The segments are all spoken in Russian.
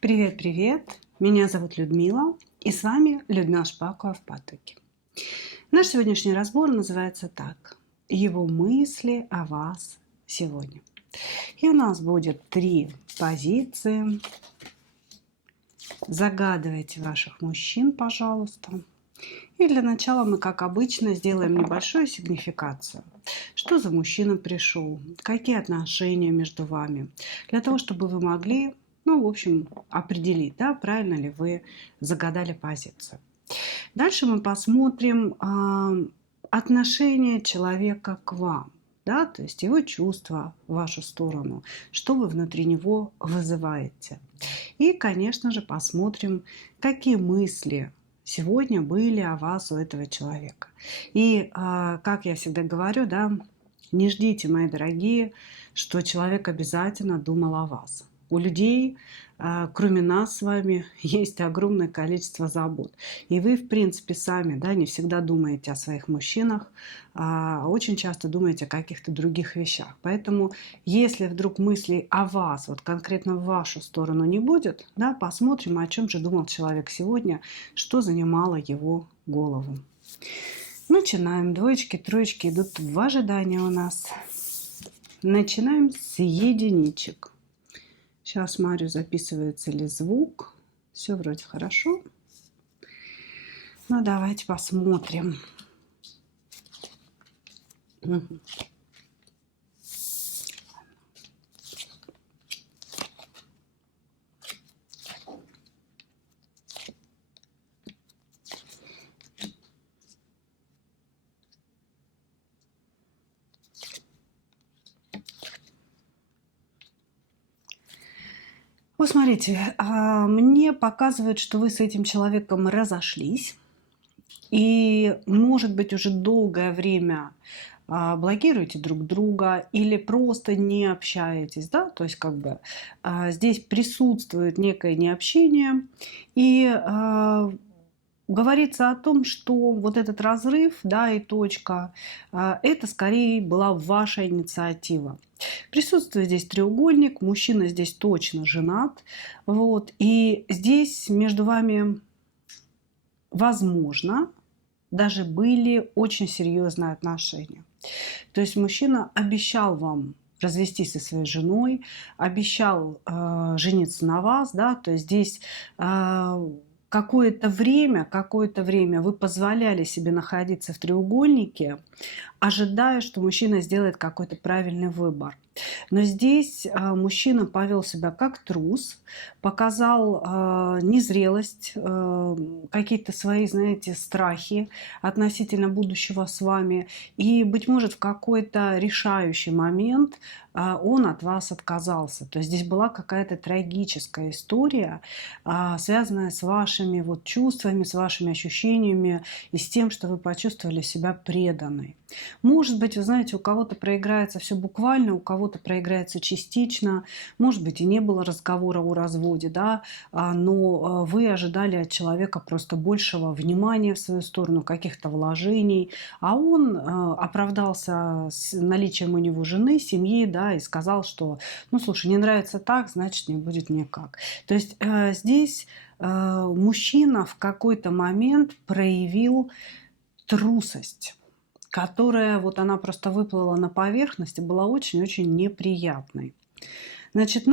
Привет-привет! Меня зовут Людмила, и с вами Людмила Шпакова в потоке. Наш сегодняшний разбор называется так: «Его мысли о вас сегодня». И у нас будет 3 позиции. Загадывайте ваших мужчин, пожалуйста. И для начала мы, как обычно, сделаем небольшую сигнификацию. Что за мужчина пришел? Какие отношения между вами? Для того, чтобы вы могли, в общем, определить, да, правильно ли вы загадали позицию. Дальше мы посмотрим отношение человека к вам. Да, то есть его чувства в вашу сторону, что вы внутри него вызываете. И, конечно же, посмотрим, какие мысли сегодня были о вас у этого человека. И, как я всегда говорю, да, не ждите, мои дорогие, что человек обязательно думал о вас. У людей, кроме нас с вами, есть огромное количество забот. И вы, в принципе, сами, да, не всегда думаете о своих мужчинах, а очень часто думаете о каких-то других вещах. Поэтому, если вдруг мыслей о вас, вот конкретно в вашу сторону не будет, да, посмотрим, о чем же думал человек сегодня, что занимало его голову. Начинаем. Двоечки, троечки идут в ожидании у нас. Начинаем с единичек. Сейчас смотрю, записывается ли звук. Все вроде хорошо. Ну, давайте посмотрим. Угу. Вот смотрите, мне показывают, что вы с этим человеком разошлись. И, может быть, уже долгое время блокируете друг друга или просто не общаетесь, да, то есть как бы здесь присутствует некое необщение, и говорится о том, что вот этот разрыв, да, и точка, это скорее была ваша инициатива. Присутствует здесь треугольник, мужчина здесь точно женат, вот, и здесь между вами, возможно, даже были очень серьезные отношения. То есть мужчина обещал вам развестись со своей женой, обещал жениться на вас, да, то есть здесь какое-то время вы позволяли себе находиться в треугольнике, ожидая, что мужчина сделает какой-то правильный выбор. Но здесь мужчина повел себя как трус, показал незрелость, какие-то свои, знаете, страхи относительно будущего с вами. И, быть может, в какой-то решающий момент он от вас отказался. То есть здесь была какая-то трагическая история, связанная с вашими вот чувствами, с вашими ощущениями и с тем, что вы почувствовали себя преданной. Может быть, вы знаете, у кого-то проиграется все буквально, у кого-то проиграется частично, может быть, и не было разговора о разводе, да, но вы ожидали от человека просто большего внимания в свою сторону, каких-то вложений, а он оправдался с наличием у него жены, семьи, да, и сказал, что, ну, слушай, не нравится так, значит, не будет никак. То есть здесь мужчина в какой-то момент проявил трусость, которая вот она просто выплыла на поверхность и была очень-очень неприятной. Значит,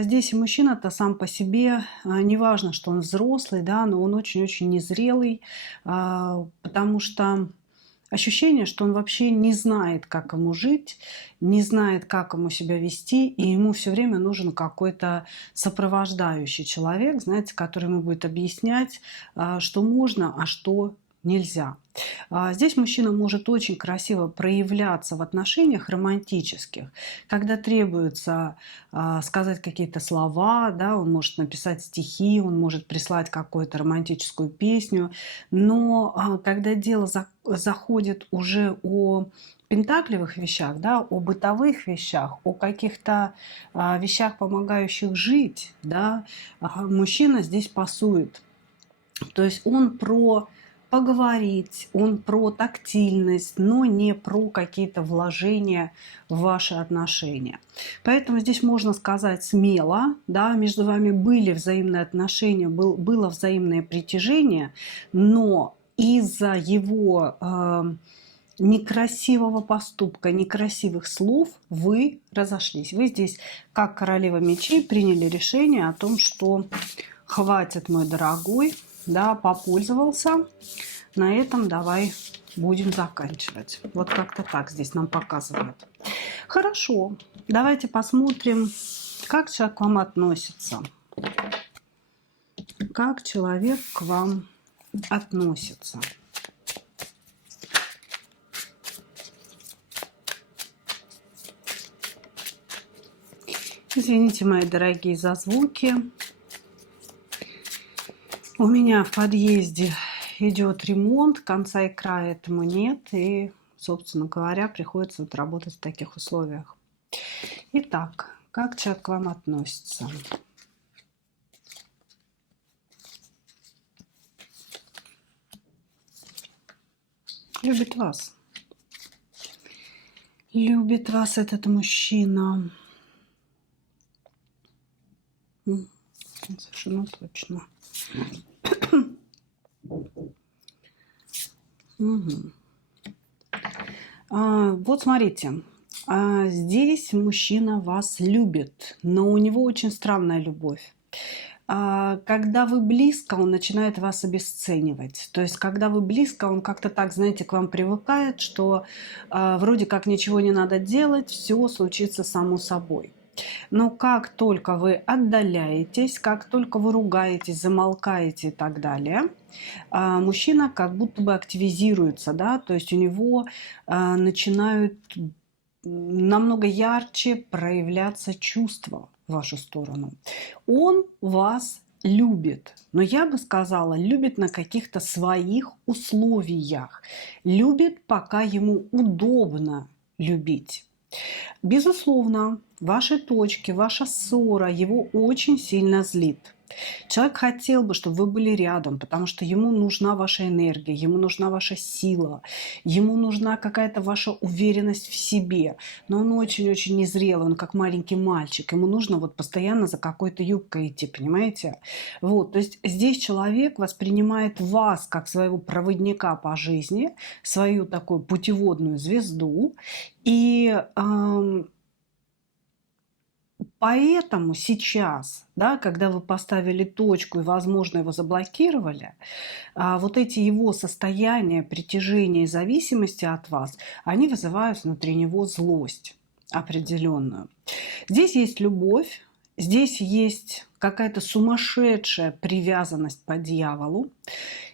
здесь и мужчина-то сам по себе, неважно, что он взрослый, да, но он очень-очень незрелый, потому что ощущение, что он вообще не знает, как ему жить, не знает, как ему себя вести, и ему все время нужен какой-то сопровождающий человек, знаете, который ему будет объяснять, что можно, а что нельзя. Здесь мужчина может очень красиво проявляться в отношениях романтических, когда требуется сказать какие-то слова, да, он может написать стихи, он может прислать какую-то романтическую песню, но когда дело заходит уже о пентаклевых вещах, да, о бытовых вещах, о каких-то вещах, помогающих жить, да, мужчина здесь пасует. То есть он про поговорить, он про тактильность, но не про какие-то вложения в ваши отношения. Поэтому здесь можно сказать смело, да, между вами были взаимные отношения, было взаимное притяжение, но из-за его некрасивого поступка, некрасивых слов вы разошлись. Вы здесь, как королева мечей, приняли решение о том, что хватит, мой дорогой, да, попользовался. На этом давай будем заканчивать. Вот как-то так здесь нам показывают. Хорошо, давайте посмотрим, как человек к вам относится. Как человек к вам относится. Извините, мои дорогие, за звуки. У меня в подъезде идет ремонт, конца и края этому нет. И, собственно говоря, приходится вот работать в таких условиях. Итак, как человек к вам относится? Любит вас. Любит вас этот мужчина. Совершенно точно. Угу. Вот смотрите, здесь мужчина вас любит, но у него очень странная любовь. Когда вы близко, он начинает вас обесценивать. То есть, когда вы близко, он как-то так, знаете, к вам привыкает, что вроде как ничего не надо делать, все случится само собой. Но как только вы отдаляетесь, как только вы ругаетесь, замолкаете и так далее, мужчина как будто бы активизируется, да, то есть у него начинают намного ярче проявляться чувства в вашу сторону. Он вас любит, но я бы сказала, любит на каких-то своих условиях, любит, пока ему удобно любить. Безусловно, ваши точки, ваша ссора его очень сильно злит. Человек хотел бы, чтобы вы были рядом, потому что ему нужна ваша энергия, ему нужна ваша сила, ему нужна какая-то ваша уверенность в себе. Но он очень-очень незрелый, он как маленький мальчик. Ему нужно вот постоянно за какой-то юбкой идти, понимаете? Вот, то есть здесь человек воспринимает вас как своего проводника по жизни, свою такую путеводную звезду. И поэтому сейчас, да, когда вы поставили точку и, возможно, его заблокировали, вот эти его состояния притяжения и зависимости от вас, они вызывают внутри него злость определенную. Здесь есть любовь, здесь есть какая-то сумасшедшая привязанность по дьяволу.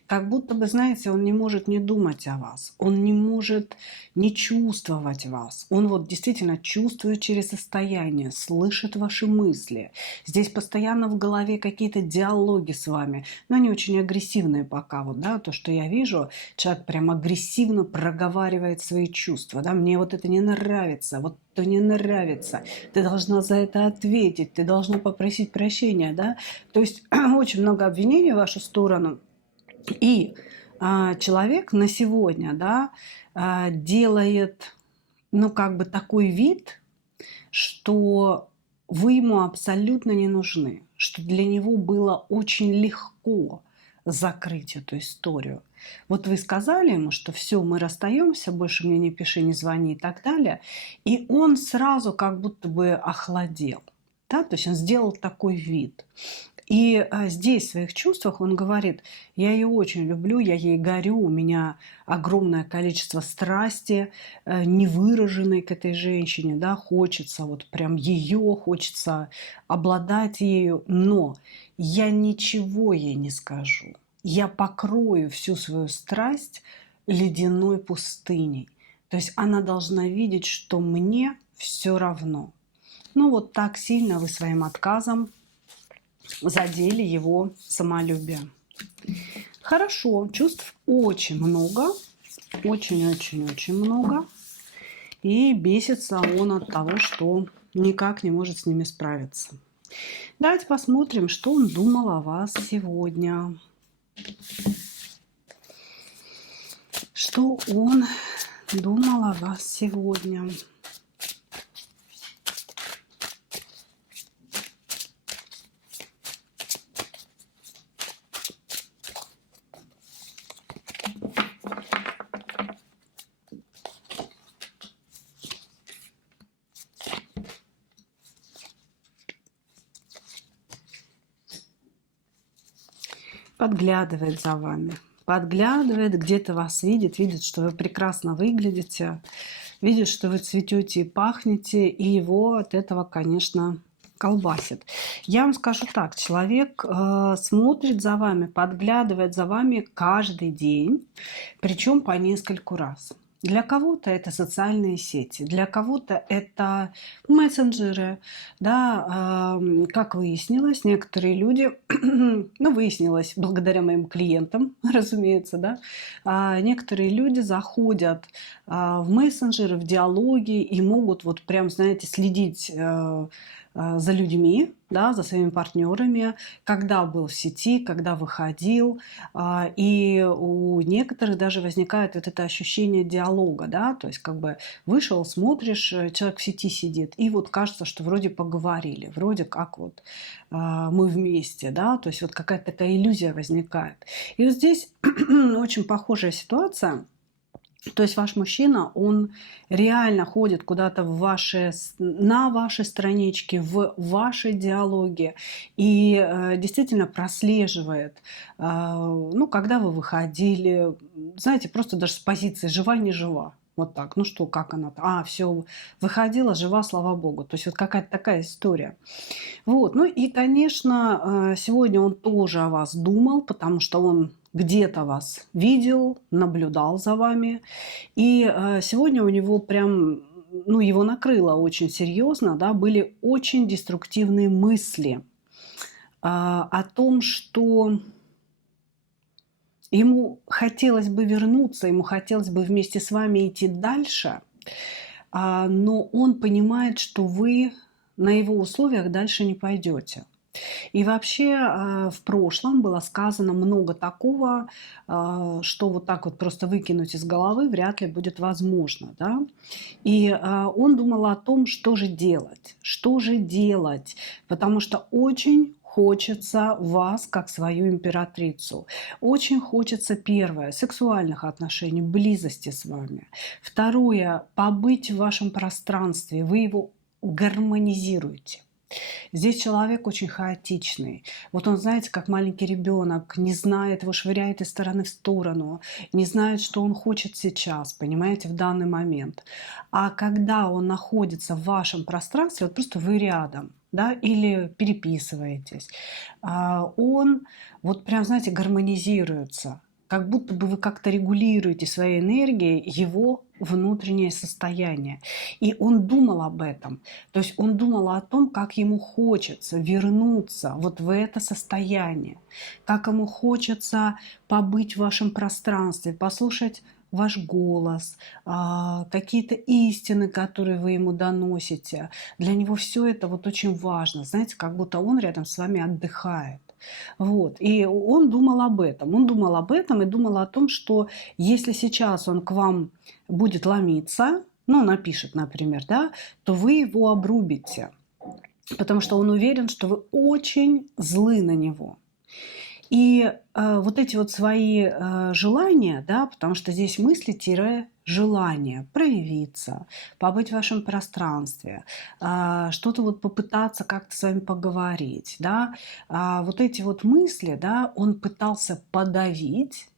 Как будто бы, знаете, он не может не думать о вас, он не может не чувствовать вас. Он вот действительно чувствует через состояние, слышит ваши мысли. Здесь постоянно в голове какие-то диалоги с вами, но они очень агрессивные пока, вот, да, то, что я вижу, человек прям агрессивно проговаривает свои чувства, да, мне вот это не нравится, вот то не нравится, ты должна за это ответить, ты должна попросить прощения, да, то есть очень много обвинений в вашу сторону. И человек на сегодня, да, делает, ну, как бы такой вид, что вы ему абсолютно не нужны, что для него было очень легко закрыть эту историю. Вот вы сказали ему, что все, мы расстаемся, больше мне не пиши, не звони и так далее, и он сразу как будто бы охладел, да, то есть он сделал такой вид. И здесь, в своих чувствах, он говорит, я ее очень люблю, я ей горю, у меня огромное количество страсти, невыраженной к этой женщине, да, хочется вот прям ее, хочется обладать ею, но я ничего ей не скажу. Я покрою всю свою страсть ледяной пустыней. То есть она должна видеть, что мне все равно. Ну вот так сильно вы своим отказом задели его самолюбие. Хорошо, чувств очень много, очень-очень-очень много. И бесится он от того, что никак не может с ними справиться. Давайте посмотрим, что он думал о вас сегодня. что он думал о вас сегодня. Подглядывает за вами. Подглядывает, где-то вас видит, видит, что вы прекрасно выглядите, видит, что вы цветете и пахнете, и его от этого, конечно, колбасит. Я вам скажу так, человек смотрит за вами, подглядывает за вами каждый день, причем по нескольку раз. Для кого-то это социальные сети, для кого-то это мессенджеры, да, как выяснилось, некоторые люди, ну, выяснилось благодаря моим клиентам, разумеется, да, некоторые люди заходят в мессенджеры, в диалоги и могут вот прям, знаете, следить за людьми, да, за своими партнерами, когда был в сети, когда выходил. И у некоторых даже возникает вот это ощущение диалога, да, то есть как бы вышел, смотришь, человек в сети сидит, и вот кажется, что вроде поговорили, вроде как вот мы вместе, да, то есть вот какая-то такая иллюзия возникает. И вот здесь очень похожая ситуация. То есть ваш мужчина, он реально ходит куда-то на ваши странички, в ваши диалоги и действительно прослеживает, ну, когда вы выходили, знаете, просто даже с позиции «жива, не жива». Вот так. Ну что, как она? Все, выходила, жива, слава богу. То есть вот какая-то такая история. Вот. Ну и, конечно, сегодня он тоже о вас думал, потому что он где-то вас видел, наблюдал за вами. И сегодня у него прям, ну, его накрыло очень серьезно, да, были очень деструктивные мысли о том, что ему хотелось бы вернуться, ему хотелось бы вместе с вами идти дальше, но он понимает, что вы на его условиях дальше не пойдете. И вообще в прошлом было сказано много такого, что вот так вот просто выкинуть из головы вряд ли будет возможно. Да? И он думал о том, что же делать, потому что очень хочется вас как свою императрицу. Очень хочется, первое, сексуальных отношений, близости с вами. Второе, побыть в вашем пространстве, вы его гармонизируете. Здесь человек очень хаотичный. Вот он, знаете, как маленький ребенок, не знает, его швыряет из стороны в сторону, не знает, что он хочет сейчас, понимаете, в данный момент. А когда он находится в вашем пространстве, вот просто вы рядом, да, или переписываетесь, он вот прям, знаете, гармонизируется. Как будто бы вы как-то регулируете своей энергией его внутреннее состояние. И он думал об этом. То есть он думал о том, как ему хочется вернуться вот в это состояние, как ему хочется побыть в вашем пространстве, послушать ваш голос, какие-то истины, которые вы ему доносите. Для него все это вот очень важно. Знаете, как будто он рядом с вами отдыхает. Вот. И он думал об этом. Он думал об этом и думал о том, что если сейчас он к вам будет ломиться, ну, напишет, например, да, то вы его обрубите. Потому что он уверен, что вы очень злы на него. И вот эти вот свои желания, да, потому что здесь мысли-желания проявиться, побыть в вашем пространстве, что-то вот попытаться как-то с вами поговорить, да, вот эти вот мысли, да, он пытался подавить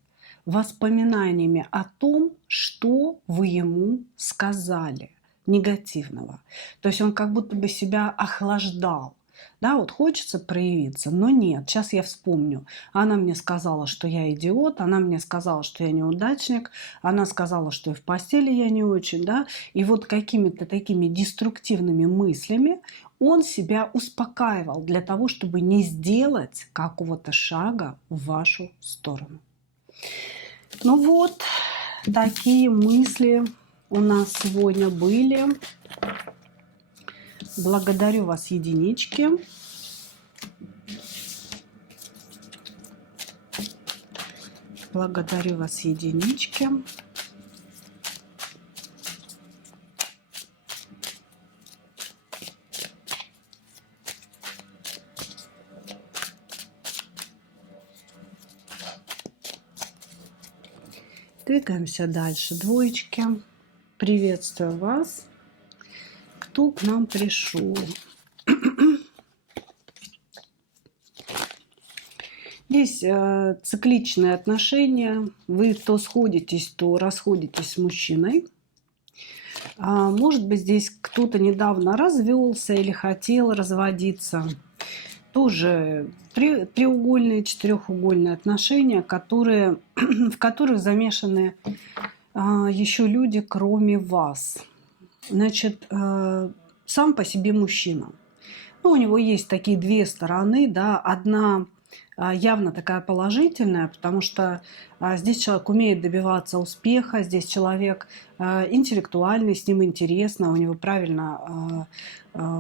воспоминаниями о том, что вы ему сказали негативного. То есть он как будто бы себя охлаждал. Да, вот хочется проявиться, но нет, сейчас я вспомню. Она мне сказала, что я идиот, она мне сказала, что я неудачник, она сказала, что и в постели я не очень, да. И вот какими-то такими деструктивными мыслями он себя успокаивал для того, чтобы не сделать какого-то шага в вашу сторону. Ну вот, такие мысли у нас сегодня были. Благодарю вас, единички. Благодарю вас, единички. Двигаемся дальше. Двоечки. Приветствую вас. Кто к нам пришел? Здесь цикличные отношения. Вы то сходитесь, то расходитесь с мужчиной. Может быть, здесь кто-то недавно развелся или хотел разводиться. Тоже треугольные, четырехугольные отношения, в которых замешаны еще люди, кроме вас. Значит, сам по себе мужчина. Ну, у него есть такие две стороны, да, одна явно такая положительная, потому что здесь человек умеет добиваться успеха, здесь человек интеллектуальный, с ним интересно, у него правильно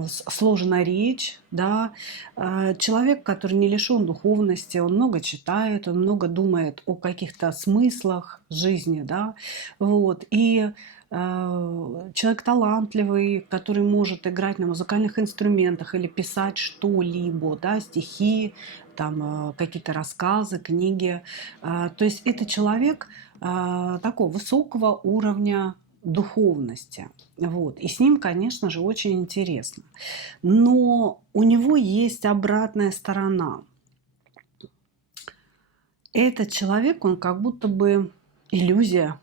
сложена речь, да. Человек, который не лишен духовности, он много читает, он много думает о каких-то смыслах жизни, да, вот, и человек талантливый, который может играть на музыкальных инструментах или писать что-либо, да, стихи, там какие-то рассказы, книги. То есть это человек такого высокого уровня духовности. Вот. И с ним, конечно же, очень интересно. Но у него есть обратная сторона. Этот человек, он как будто бы иллюзия.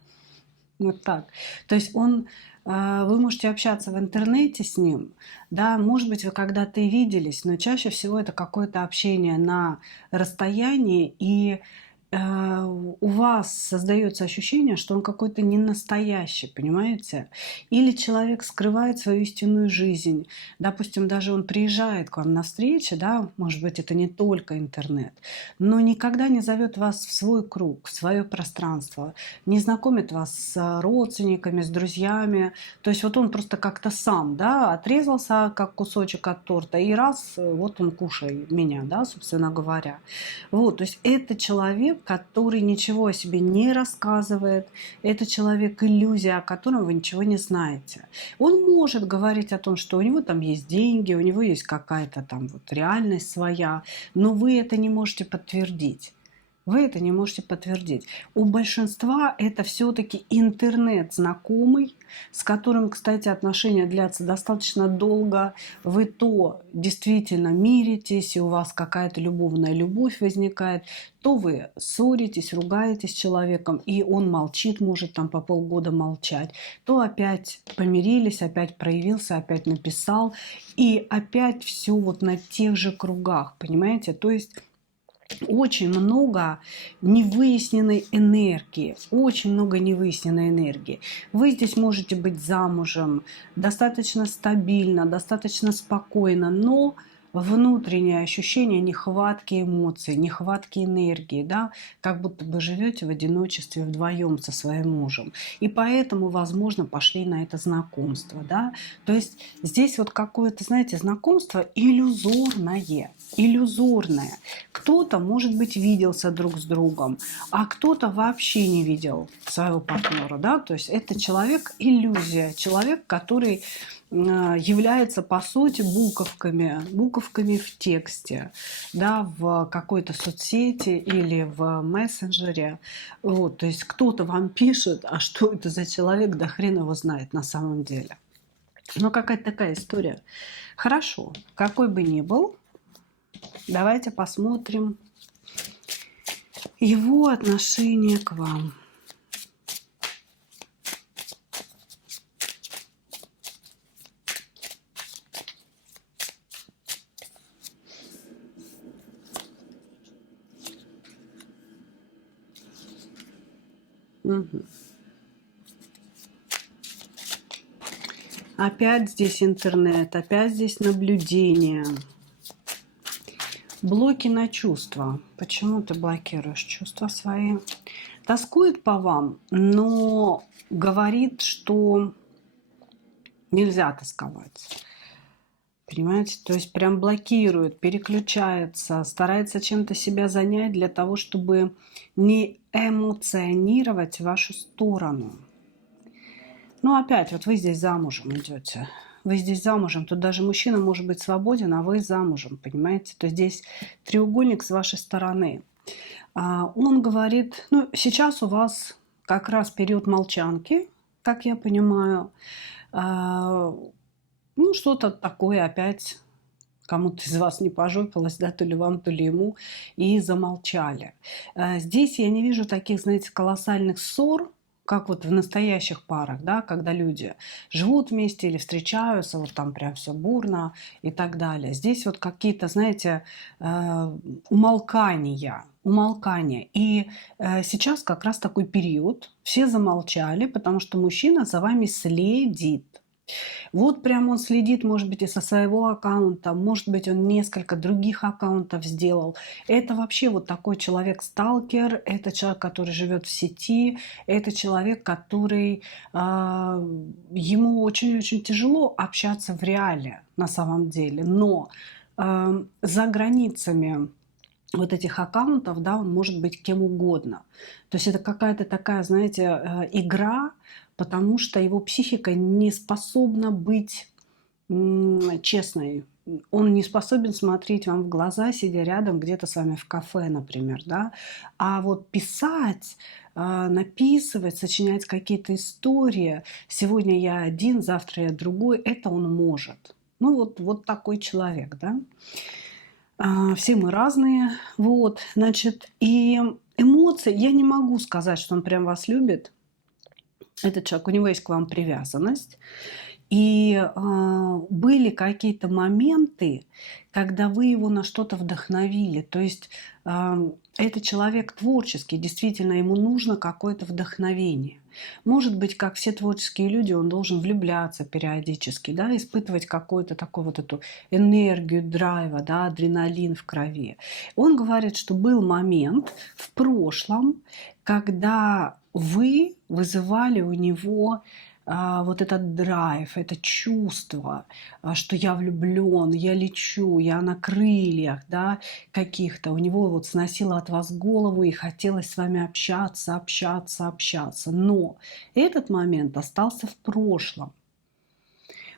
Вот так. То есть вы можете общаться в интернете с ним, да, может быть, вы когда-то и виделись, но чаще всего это какое-то общение на расстоянии, и у вас создается ощущение, что он какой-то не настоящий, понимаете? Или человек скрывает свою истинную жизнь. Допустим, даже он приезжает к вам на встречи, да, может быть, это не только интернет, но никогда не зовет вас в свой круг, в свое пространство, не знакомит вас с родственниками, с друзьями. То есть вот он просто как-то сам, да, отрезался, как кусочек от торта, и раз, вот он кушай меня, да, собственно говоря. Вот, то есть это человек, который ничего о себе не рассказывает, это человек иллюзия, о котором вы ничего не знаете. Он может говорить о том, что у него там есть деньги, у него есть какая-то там вот реальность своя, но вы это не можете подтвердить. Вы это не можете подтвердить. У большинства это все-таки интернет-знакомый, с которым, кстати, отношения длятся достаточно долго. Вы то действительно миритесь, и у вас какая-то любовная любовь возникает, то вы ссоритесь, ругаетесь с человеком, и он молчит, может там по полгода молчать, то опять помирились, опять проявился, опять написал, и опять все вот на тех же кругах, понимаете? То есть очень много невыясненной энергии, очень много невыясненной энергии. Вы здесь можете быть замужем, достаточно стабильно, достаточно спокойно, но внутреннее ощущение нехватки эмоций, нехватки энергии, да, как будто бы живете в одиночестве вдвоем со своим мужем. И поэтому, возможно, пошли на это знакомство, да. То есть здесь вот какое-то, знаете, знакомство иллюзорное. Иллюзорное. Кто-то, может быть, виделся друг с другом, а кто-то вообще не видел своего партнера, да, то есть это человек-иллюзия, человек, который является, по сути, буковками в тексте, да, в какой-то соцсети или в мессенджере. Вот, то есть кто-то вам пишет, а что это за человек, да хрен его знает на самом деле. Ну, какая-то такая история. Хорошо, какой бы ни был, давайте посмотрим его отношение к вам. Угу. Опять здесь интернет, опять здесь наблюдение. Блоки на чувства. Почему ты блокируешь чувства свои? Тоскует по вам, но говорит, что нельзя тосковать. Понимаете? То есть прям блокирует, переключается, старается чем-то себя занять для того, чтобы не эмоционировать в вашу сторону. Ну, опять, вот вы здесь замужем идете. Вы здесь замужем. Тут даже мужчина может быть свободен, а вы замужем, понимаете? То здесь треугольник с вашей стороны. Он говорит, ну, сейчас у вас как раз период молчанки, как я понимаю. А, ну, что-то такое опять кому-то из вас не пожопилось, да, то ли вам, то ли ему, и замолчали. Здесь я не вижу таких, знаете, колоссальных ссор, как вот в настоящих парах, да, когда люди живут вместе или встречаются, вот там прям все бурно и так далее. Здесь вот какие-то, знаете, умолкания. И сейчас как раз такой период, все замолчали, потому что мужчина за вами следит. Вот прям он следит, может быть, и со своего аккаунта, может быть, он несколько других аккаунтов сделал. Это вообще вот такой человек-сталкер, это человек, который живет в сети, это человек, который ему очень-очень тяжело общаться в реале на самом деле. Но за границами вот этих аккаунтов, да, он может быть кем угодно. То есть это какая-то такая, знаете, игра, потому что его психика не способна быть честной. Он не способен смотреть вам в глаза, сидя рядом где-то с вами в кафе, например, да. А вот писать, написывать, сочинять какие-то истории, сегодня я один, завтра я другой, это он может. Ну вот такой человек, да. Все мы разные, вот, значит, и эмоции, я не могу сказать, что он прям вас любит. Этот человек, у него есть к вам привязанность. И были какие-то моменты, когда вы его на что-то вдохновили. То есть это человек творческий, действительно, ему нужно какое-то вдохновение. Может быть, как все творческие люди, он должен влюбляться периодически, да, испытывать какую-то такую вот эту энергию драйва, да, адреналин в крови. Он говорит, что был момент в прошлом, когда вы вызывали у него вот этот драйв, это чувство, что я влюблен, я лечу, я на крыльях, да, каких-то. У него вот сносило от вас голову и хотелось с вами общаться. Но этот момент остался в прошлом.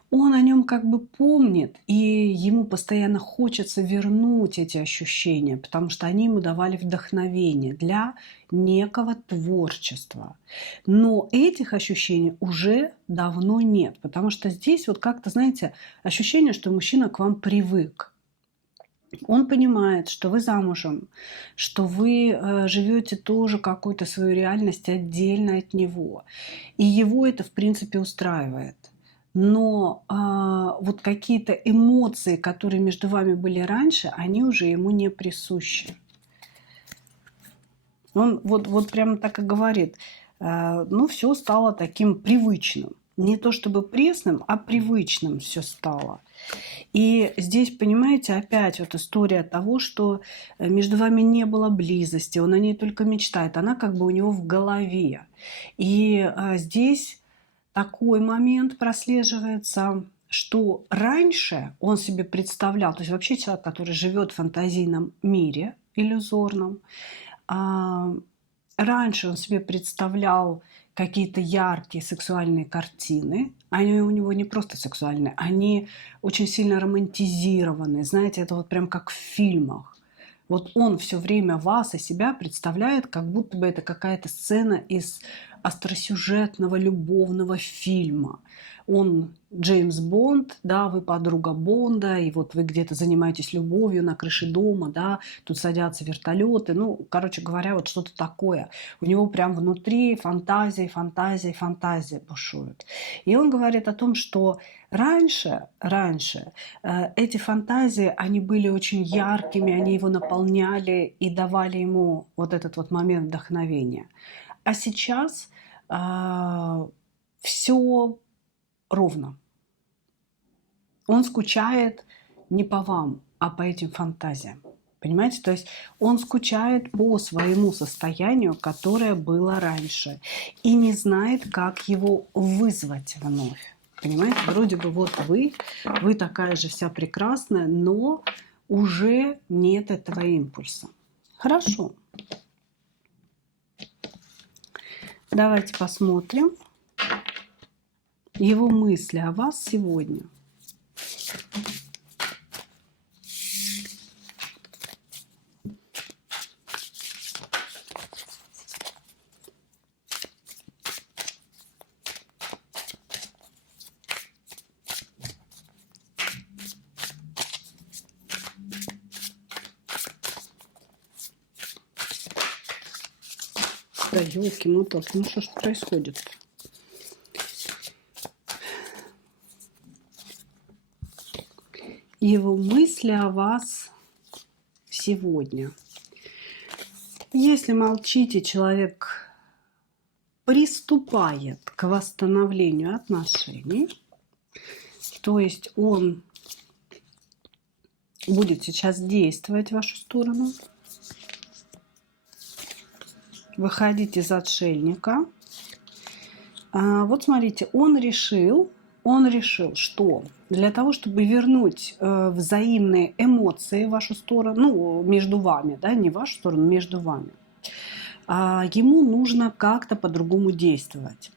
Он о нем как бы помнит, и ему постоянно хочется вернуть эти ощущения, потому что они ему давали вдохновение для некого творчества. Но этих ощущений уже давно нет, потому что здесь вот как-то, знаете, ощущение, что мужчина к вам привык. Он понимает, что вы замужем, что вы живете тоже какую-то свою реальность отдельно от него. И его это, в принципе, устраивает. Но вот какие-то эмоции, которые между вами были раньше, они уже ему не присущи. Он вот прямо так и говорит, ну, все стало таким привычным. Не то чтобы пресным, а привычным все стало. И здесь, понимаете, опять вот история того, что между вами не было близости, он о ней только мечтает, она как бы у него в голове. И здесь такой момент прослеживается, что раньше он себе представлял, то есть вообще человек, который живет в фантазийном мире иллюзорном, раньше он себе представлял какие-то яркие сексуальные картины. Они у него не просто сексуальные, они очень сильно романтизированные. Знаете, это вот прям как в фильмах. Вот он все время вас и себя представляет, как будто бы это какая-то сцена из остросюжетного любовного фильма. Он Джеймс Бонд, да, вы подруга Бонда, и вот вы где-то занимаетесь любовью на крыше дома, да, тут садятся вертолеты, ну, короче говоря, вот что-то такое. У него прям внутри фантазии бушуют. И он говорит о том, что раньше эти фантазии, они были очень яркими, они его наполняли и давали ему вот этот вот момент вдохновения. А сейчас все ровно. Он скучает не по вам, а по этим фантазиям. Понимаете? То есть он скучает по своему состоянию, которое было раньше, и не знает, как его вызвать вновь. Понимаете? Вроде бы вот вы такая же вся прекрасная, но уже нет этого импульса. Хорошо. Давайте посмотрим его мысли о вас сегодня. Да ёлки-моталки, ну что ж происходит? Его мысли о вас сегодня. Если молчите, человек приступает к восстановлению отношений, то есть он будет сейчас действовать в вашу сторону, выходить из отшельника. Вот смотрите, он решил, что для того, чтобы вернуть взаимные эмоции в вашу сторону, ну, между вами, да, не в вашу сторону, между вами, ему нужно как-то по-другому действовать.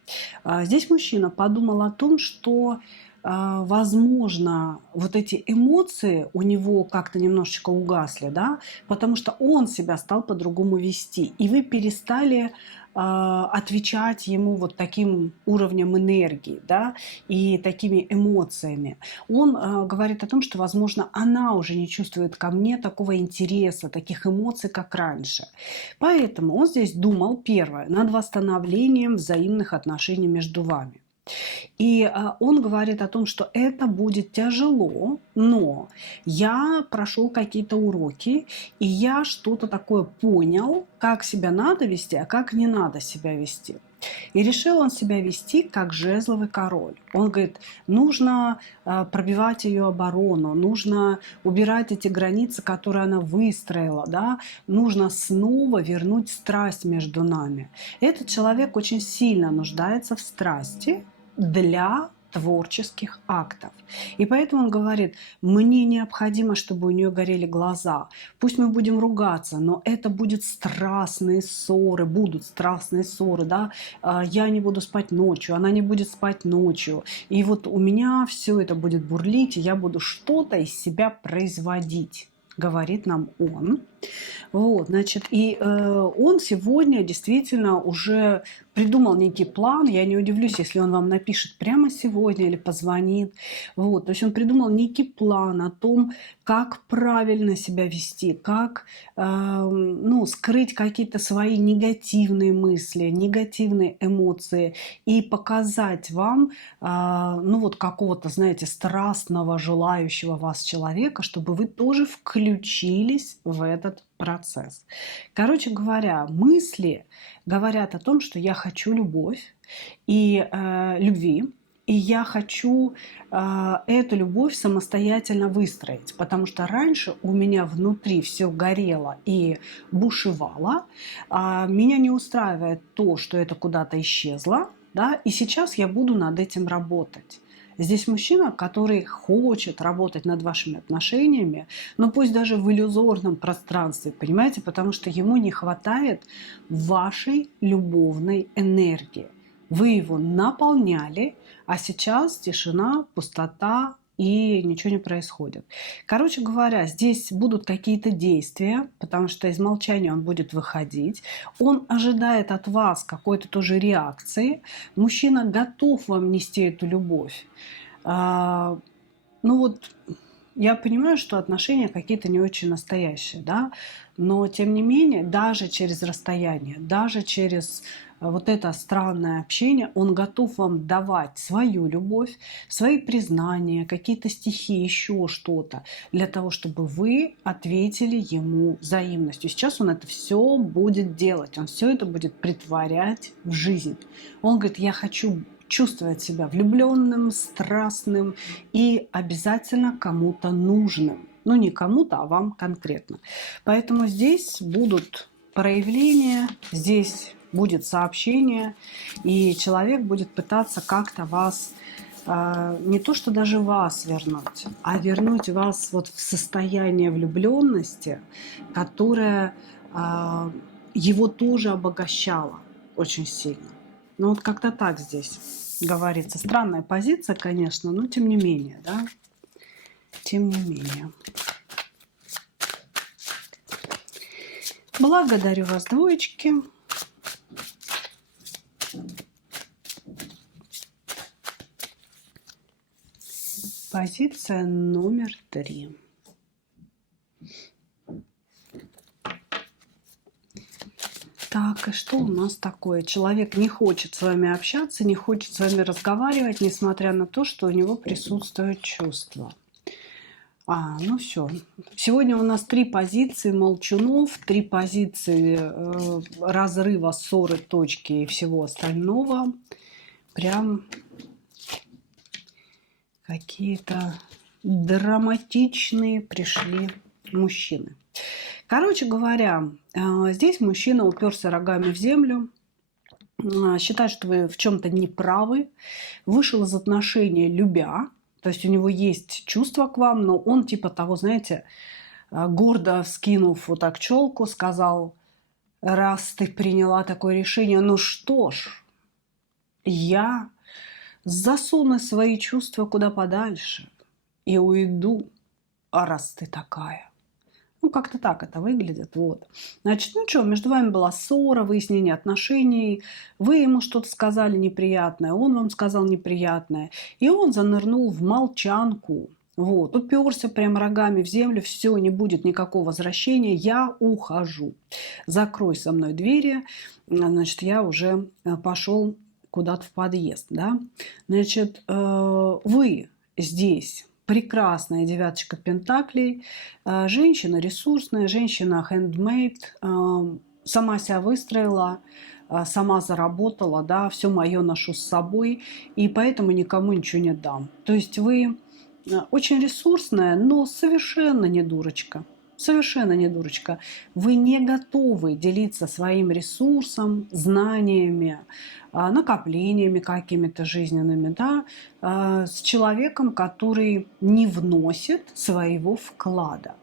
Здесь мужчина подумал о том, что, возможно, вот эти эмоции у него как-то немножечко угасли, да, потому что он себя стал по-другому вести, и вы перестали отвечать ему вот таким уровнем энергии, да, и такими эмоциями. Он говорит о том, что, возможно, она уже не чувствует ко мне такого интереса, таких эмоций, как раньше. Поэтому он здесь думал, первое, над восстановлением взаимных отношений между вами. И он говорит о том, что это будет тяжело, но я прошел какие-то уроки, и я что-то такое понял, как себя надо вести, а как не надо себя вести. И решил он себя вести как жезловый король. Он говорит, нужно пробивать ее оборону, нужно убирать эти границы, которые она выстроила, да? Нужно снова вернуть страсть между нами. Этот человек очень сильно нуждается в страсти для творческих актов. И поэтому он говорит, мне необходимо, чтобы у нее горели глаза. Пусть мы будем ругаться, но это будут страстные ссоры, да. Я не буду спать ночью, она не будет спать ночью. И вот у меня все это будет бурлить, и я буду что-то из себя производить, говорит нам он. Вот, значит, и он сегодня действительно уже придумал некий план. Я не удивлюсь, если он вам напишет прямо сегодня или позвонит. Вот, то есть он придумал некий план о том, как правильно себя вести, как скрыть какие-то свои негативные мысли, негативные эмоции и показать вам какого-то, знаете, страстного, желающего вас человека, чтобы вы тоже включились в этот процесс. Короче говоря, мысли говорят о том, что я хочу любовь и любви, и я хочу эту любовь самостоятельно выстроить, потому что раньше у меня внутри все горело и бушевало, меня не устраивает то, что это куда-то исчезло, да, и сейчас я буду над этим работать. Здесь мужчина, который хочет работать над вашими отношениями, но пусть даже в иллюзорном пространстве, понимаете, потому что ему не хватает вашей любовной энергии. Вы его наполняли, а сейчас тишина, пустота, и ничего не происходит. Короче говоря, здесь будут какие-то действия, потому что из молчания он будет выходить. Он ожидает от вас какой-то тоже реакции. Мужчина готов вам нести эту любовь. Я понимаю, что отношения какие-то не очень настоящие, да, но тем не менее, даже через расстояние, даже через вот это странное общение, он готов вам давать свою любовь, свои признания, какие-то стихи, еще что-то, для того, чтобы вы ответили ему взаимностью. Сейчас он это все будет делать, он все это будет претворять в жизнь. Он говорит, я хочу чувствовать себя влюбленным, страстным и обязательно кому-то нужным. Ну, не кому-то, а вам конкретно. Поэтому здесь будут проявления, здесь будет сообщение, и человек будет пытаться как-то вас, не то что даже вас вернуть, а вернуть вас вот в состояние влюбленности, которое его тоже обогащало очень сильно. Ну вот как-то так здесь говорится. Странная позиция, конечно, но тем не менее, да. Тем не менее. Благодарю вас, двоечки. Позиция номер 3. Так, и что у нас такое? Человек не хочет с вами общаться, не хочет с вами разговаривать, несмотря на то, что у него присутствуют чувства. Ну все. Сегодня у нас 3 позиции молчунов, 3 позиции разрыва, ссоры, точки и всего остального. Прям какие-то драматичные пришли мужчины. Короче говоря, здесь мужчина уперся рогами в землю, считает, что вы в чем-то неправы, вышел из отношений любя, то есть у него есть чувства к вам, но он типа того, знаете, гордо вскинув вот так челку, сказал: раз ты приняла такое решение, ну что ж, я засуну свои чувства куда подальше и уйду, раз ты такая. Ну, как-то так это выглядит. Вот. Значит, ну что, между вами была ссора, выяснение отношений. Вы ему что-то сказали неприятное, он вам сказал неприятное. И он занырнул в молчанку. Вот, уперся прям рогами в землю. Все, не будет никакого возвращения. Я ухожу. Закрой со мной двери. Значит, я уже пошел куда-то в подъезд. Да? Значит, вы здесь... Прекрасная девяточка пентаклей, женщина ресурсная, женщина handmade, сама себя выстроила, сама заработала, да, все мое ношу с собой, и поэтому никому ничего не дам. То есть вы очень ресурсная, но совершенно не дурочка. Совершенно не дурочка. Вы не готовы делиться своим ресурсом, знаниями, накоплениями какими-то жизненными, да, с человеком, который не вносит своего вклада.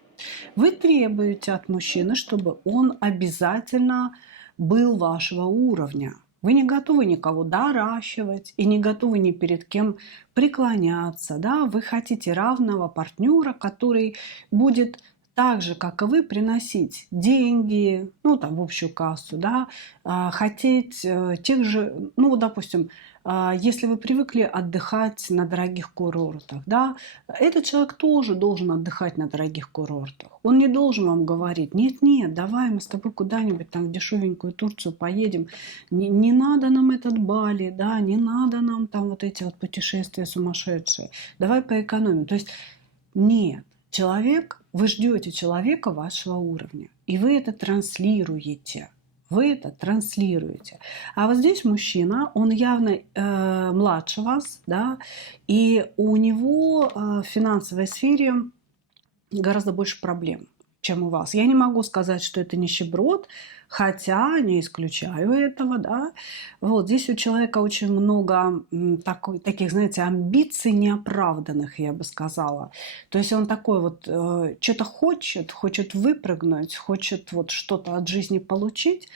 Вы требуете от мужчины, чтобы он обязательно был вашего уровня. Вы не готовы никого доращивать и не готовы ни перед кем преклоняться. Да? Вы хотите равного партнера, который будет так же, как и вы, приносить деньги, ну, там, в общую кассу, да, хотеть тех же, ну, допустим, если вы привыкли отдыхать на дорогих курортах, да, этот человек тоже должен отдыхать на дорогих курортах. Он не должен вам говорить: нет-нет, давай мы с тобой куда-нибудь там в дешевенькую Турцию поедем, не надо нам этот Бали, да, не надо нам там вот эти вот путешествия сумасшедшие, давай поэкономим. То есть нет. Человек, вы ждете человека вашего уровня, и вы это транслируете. Вы это транслируете. А вот здесь мужчина, он явно младше вас, да, и у него в финансовой сфере гораздо больше проблем, чем у вас. Я не могу сказать, что это нищеброд, хотя не исключаю этого, да. Вот здесь у человека очень много таких, знаете, амбиций неоправданных, я бы сказала. То есть он такой вот что-то хочет выпрыгнуть, хочет вот что-то от жизни получить,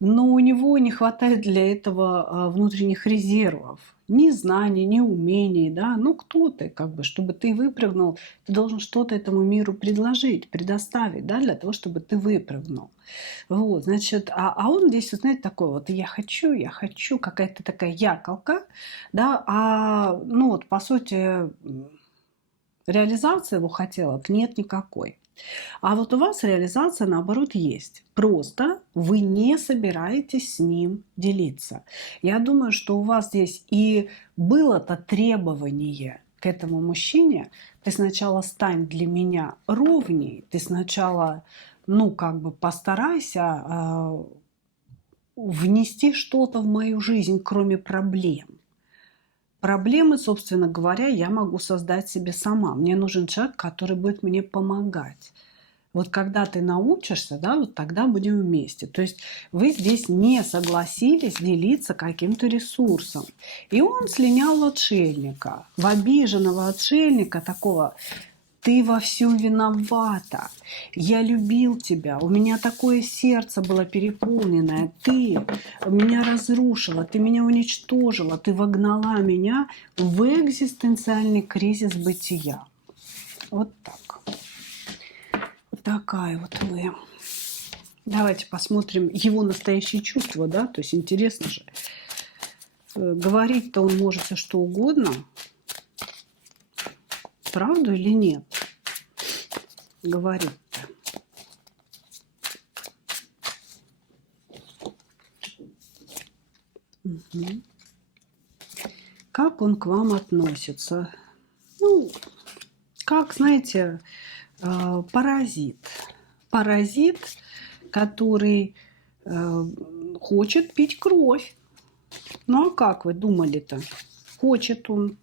но у него не хватает для этого внутренних резервов. Ни знаний, ни умений, да. Ну, кто ты, как бы, чтобы ты выпрыгнул, ты должен что-то этому миру предложить, предоставить, да, для того, чтобы ты выпрыгнул. Вот, значит, а он здесь, знаете, такой вот: я хочу, какая-то такая яколка, да, ну вот, по сути, реализации его хотелок нет никакой. А вот у вас реализация, наоборот, есть. Просто вы не собираетесь с ним делиться. Я думаю, что у вас здесь и было-то требование к этому мужчине: ты сначала стань для меня ровней, ты сначала, ну, как бы постарайся внести что-то в мою жизнь, кроме проблем. Проблемы, собственно говоря, я могу создать себе сама. Мне нужен человек, который будет мне помогать. Вот когда ты научишься, да, вот тогда будем вместе. То есть вы здесь не согласились делиться каким-то ресурсом. И он слинял в отшельника, в обиженного отшельника такого: ты во всем виновата. Я любил тебя. У меня такое сердце было переполненное. Ты меня разрушила, ты меня уничтожила, ты вогнала меня в экзистенциальный кризис бытия. Вот так. Вот такая вот вы. Давайте посмотрим его настоящие чувства, да? То есть интересно же. Говорить-то он может все что угодно. Правду или нет? Говорит-то. Мгм. Как он к вам относится? Ну, как, знаете, паразит. Паразит, который э, хочет пить кровь. Ну, а как вы думали-то? Хочет он.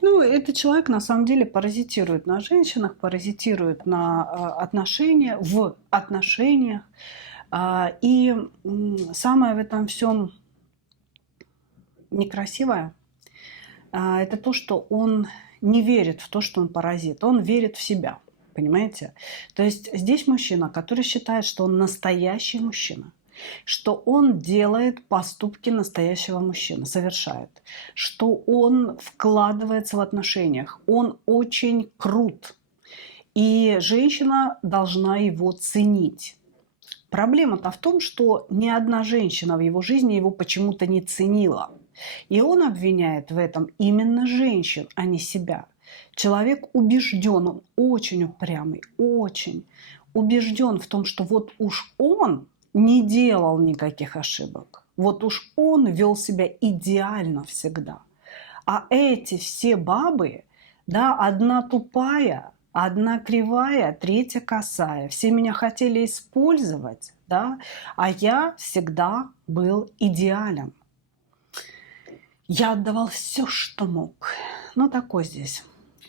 Ну, этот человек на самом деле паразитирует на женщинах, паразитирует на в отношениях. И самое в этом всем некрасивое, это то, что он не верит в то, что он паразит. Он верит в себя. Понимаете? То есть здесь мужчина, который считает, что он настоящий мужчина, что он делает поступки настоящего мужчины, совершает, что он вкладывается в отношениях, он очень крут, и женщина должна его ценить. Проблема-то в том, что ни одна женщина в его жизни его почему-то не ценила. И он обвиняет в этом именно женщин, а не себя. Человек убежден, он очень упрямый, очень убежден в том, что вот уж он не делал никаких ошибок. Вот уж он вел себя идеально всегда. А эти все бабы, да, одна тупая, одна кривая, третья косая. Все меня хотели использовать, да, а я всегда был идеален. Я отдавал все, что мог. Ну, такой здесь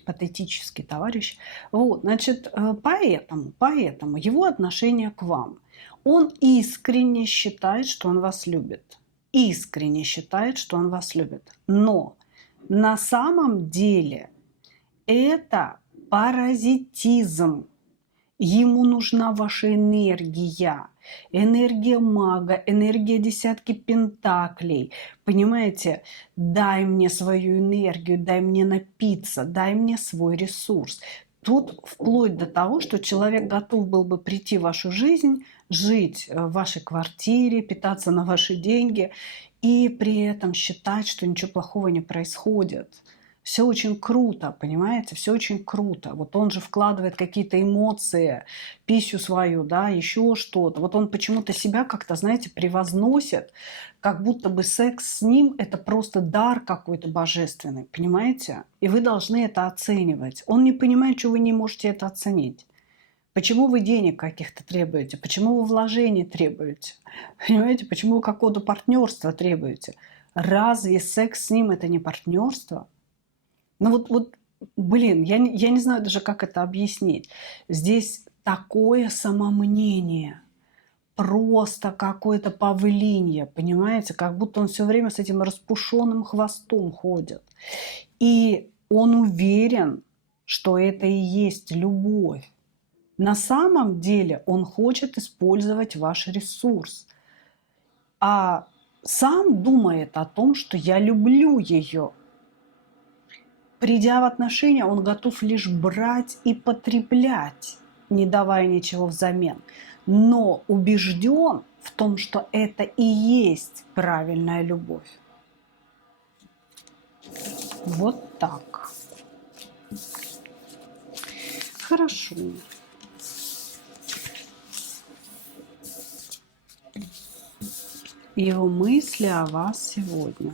патетический товарищ. Вот, значит, поэтому его отношение к вам. Он искренне считает, что он вас любит. Искренне считает, что он вас любит. Но на самом деле это паразитизм. Ему нужна ваша энергия. Энергия мага, энергия десятки пентаклей. Понимаете? Дай мне свою энергию, дай мне напиться, дай мне свой ресурс. Тут вплоть до того, что человек готов был бы прийти в вашу жизнь, жить в вашей квартире, питаться на ваши деньги и при этом считать, что ничего плохого не происходит. Все очень круто, понимаете, все очень круто. Вот он же вкладывает какие-то эмоции, писю свою, да, еще что-то. Вот он почему-то себя как-то, знаете, превозносит, как будто бы секс с ним – это просто дар какой-то божественный, понимаете? И вы должны это оценивать. Он не понимает, что вы не можете это оценить. Почему вы денег каких-то требуете? Почему вы вложений требуете? Понимаете, почему вы какого-то партнерства требуете? Разве секс с ним – это не партнерство? Ну вот, блин, я не знаю даже, как это объяснить. Здесь такое самомнение, просто какое-то павлинье, понимаете? Как будто он все время с этим распушенным хвостом ходит. И он уверен, что это и есть любовь. На самом деле он хочет использовать ваш ресурс. А сам думает о том, что я люблю ее. Придя в отношения, он готов лишь брать и потреблять, не давая ничего взамен. Но убежден в том, что это и есть правильная любовь. Вот так. Хорошо. Его мысли о вас сегодня.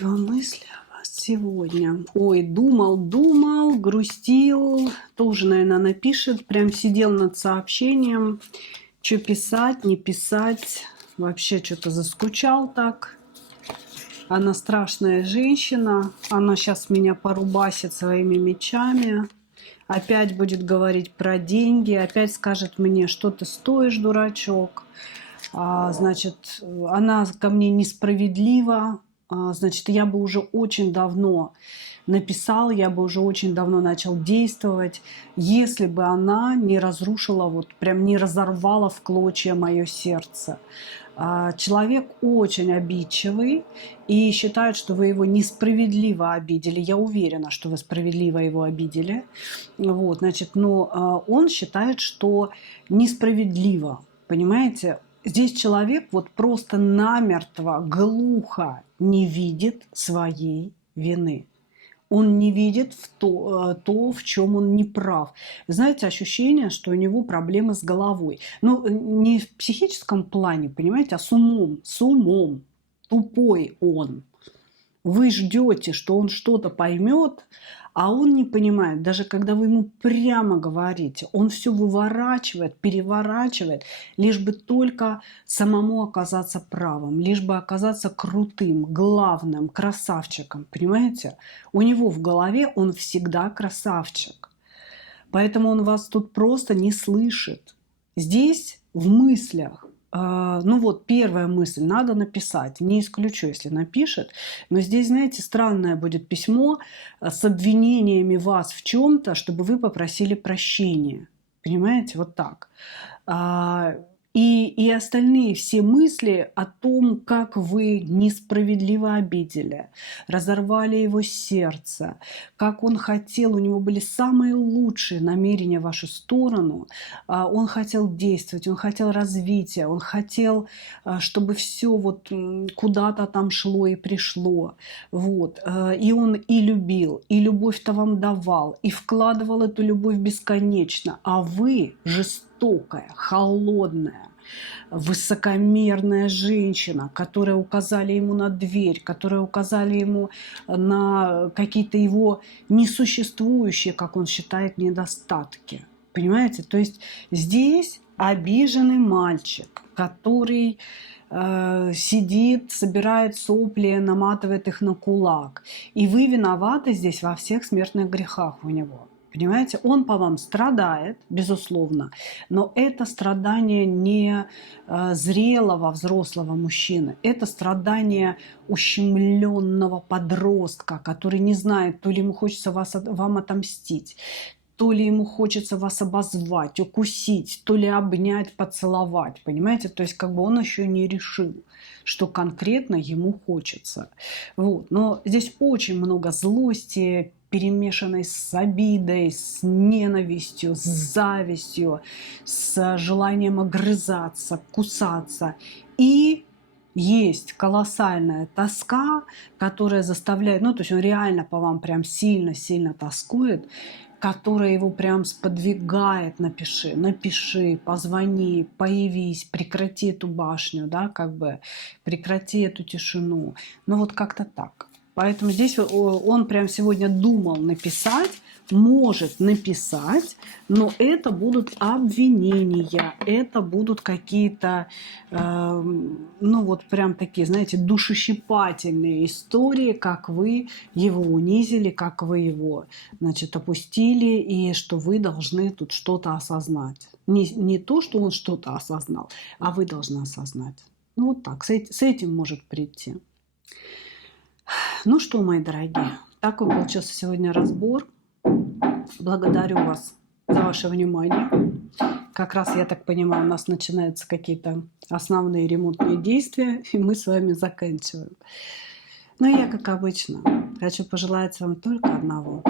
Его мысли о вас сегодня. Ой, думал, грустил. Тоже, наверное, напишет. Прям сидел над сообщением. Что писать, не писать. Вообще что-то заскучал так. Она страшная женщина. Она сейчас меня порубасит своими мечами. Опять будет говорить про деньги. Опять скажет мне, что ты стоишь, дурачок. Значит, она ко мне несправедлива. Значит, я бы уже очень давно написал, я бы уже очень давно начал действовать, если бы она не разрушила, вот прям не разорвала в клочья мое сердце. Человек очень обидчивый и считает, что вы его несправедливо обидели. Я уверена, что вы справедливо его обидели. Вот, значит, но он считает, что несправедливо, понимаете? Здесь человек вот просто намертво, глухо не видит своей вины. Он не видит то, в чем он не прав. Знаете, ощущение, что у него проблемы с головой. Ну, не в психическом плане, понимаете, а с умом. С умом. Тупой он. Вы ждете, что он что-то поймет, а он не понимает. Даже когда вы ему прямо говорите, он все выворачивает, переворачивает, лишь бы только самому оказаться правым, лишь бы оказаться крутым, главным, красавчиком. Понимаете? У него в голове он всегда красавчик. Поэтому он вас тут просто не слышит. Здесь в мыслях, ну вот первая мысль, надо написать. Не исключу, если напишет. Но здесь, знаете, странное будет письмо с обвинениями вас в чем-то, чтобы вы попросили прощения. Понимаете? Вот так. И остальные все мысли о том, как вы несправедливо обидели, разорвали его сердце, как он хотел, у него были самые лучшие намерения в вашу сторону, он хотел действовать, он хотел развития, он хотел, чтобы все вот куда-то там шло и пришло. Вот. И он и любил, и любовь-то вам давал, и вкладывал эту любовь бесконечно, а вы жестокая, холодная, высокомерная женщина, которая указали ему на дверь, которая указали ему на какие-то его несуществующие, как он считает, недостатки. Понимаете? То есть здесь обиженный мальчик, который сидит, собирает сопли, наматывает их на кулак. И вы виноваты здесь во всех смертных грехах у него. Понимаете, он по вам страдает, безусловно, но это страдание не зрелого взрослого мужчины, это страдание ущемленного подростка, который не знает, то ли ему хочется вам отомстить, то ли ему хочется вас обозвать, укусить, то ли обнять, поцеловать, понимаете? То есть как бы он еще не решил, что конкретно ему хочется. Вот. Но здесь очень много злости, перемешанной с обидой, с ненавистью, с завистью, с желанием огрызаться, кусаться. И есть колоссальная тоска, которая заставляет, ну, то есть он реально по вам прям сильно-сильно тоскует, которая его прям сподвигает: напиши, позвони, появись, прекрати эту башню, да, как бы прекрати эту тишину. Ну вот как-то так. Поэтому здесь он прям сегодня думал написать, может написать, но это будут обвинения, это будут какие-то, ну вот прям такие, знаете, душещипательные истории, как вы его унизили, как вы его, значит, опустили, и что вы должны тут что-то осознать. Не то, что он что-то осознал, а вы должны осознать. Ну вот так, с этим может прийти. Ну что, мои дорогие, такой получился сегодня разбор. Благодарю вас за ваше внимание. Как раз, я так понимаю, у нас начинаются какие-то основные ремонтные действия, и мы с вами заканчиваем. Но я, как обычно, хочу пожелать вам только одного: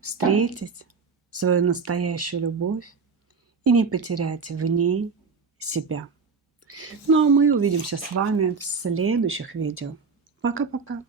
встретить свою настоящую любовь и не потерять в ней себя. Ну а мы увидимся с вами в следующих видео. Пока-пока.